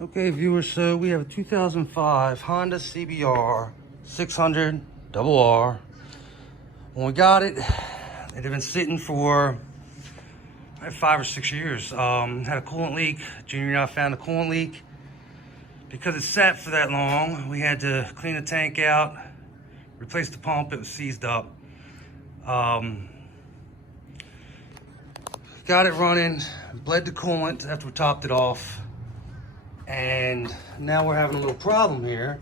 Okay, viewers, so we have a 2005 Honda CBR 600RR. When we got it, it had been sitting for 5 or 6 years. Had a coolant leak. Junior and I found a coolant leak. Because it sat for that long, we had to clean the tank out, replace the pump. It was seized up. Got it running, bled the coolant after we topped it off. And now we're having a little problem here.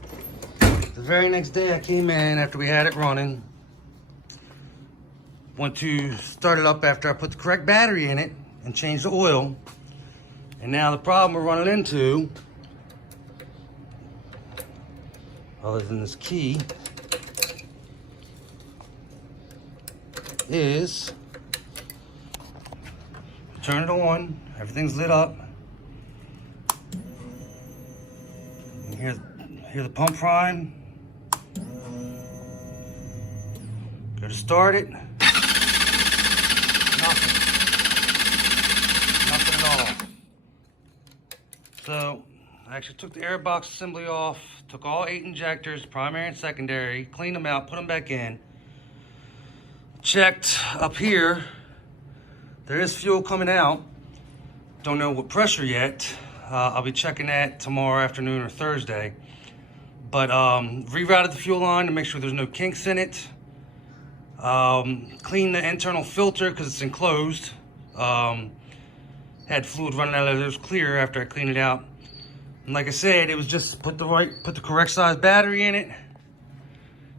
The very next day I came in after we had it running. Went to start it up after I put the correct battery in it and changed the oil. And now the problem we're running into, other than this key, is turn it on, everything's lit up. Hear the pump prime. Go to start it. Nothing at all. So I actually took the airbox assembly off, took all 8 injectors, primary and secondary, cleaned them out, put them back in. Checked up here. There is fuel coming out. Don't know what pressure yet. I'll be checking that tomorrow afternoon or Thursday. But rerouted the fuel line to make sure there's no kinks in it. Cleaned the internal filter because it's enclosed. Had fluid running out of it. It was clear after I cleaned it out. And like I said, it was just put the correct size battery in it,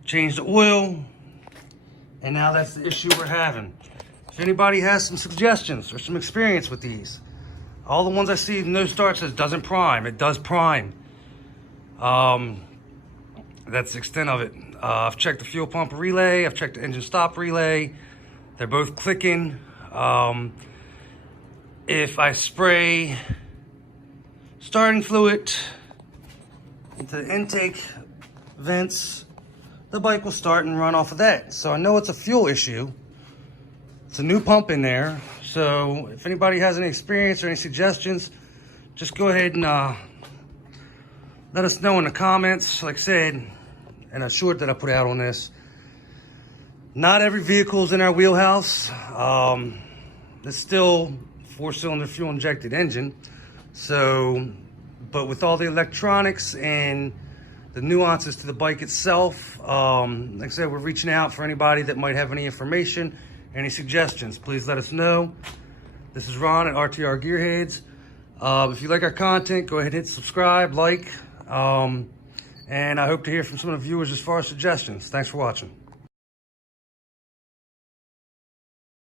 change the oil, and now that's the issue we're having. If anybody has some suggestions or some experience with these, all the ones I see no start says doesn't prime. It does prime. That's the extent of it. I've checked the fuel pump relay. I've checked the engine stop relay. They're both clicking. If I spray starting fluid into the intake vents, the bike will start and run off of that. So I know it's a fuel issue. It's a new pump in there. So if anybody has any experience or any suggestions, just go ahead and let us know in the comments. Like I said, and a short that I put out on this, not every vehicle is in our wheelhouse. It's still 4-cylinder fuel injected engine. So, but with all the electronics and the nuances to the bike itself, like I said, we're reaching out for anybody that might have any information, any suggestions. Please let us know. This is Ron at RTR Gearheads. If you like our content, go ahead and hit subscribe, like, and I hope to hear from some of the viewers as far as suggestions. Thanks for watching.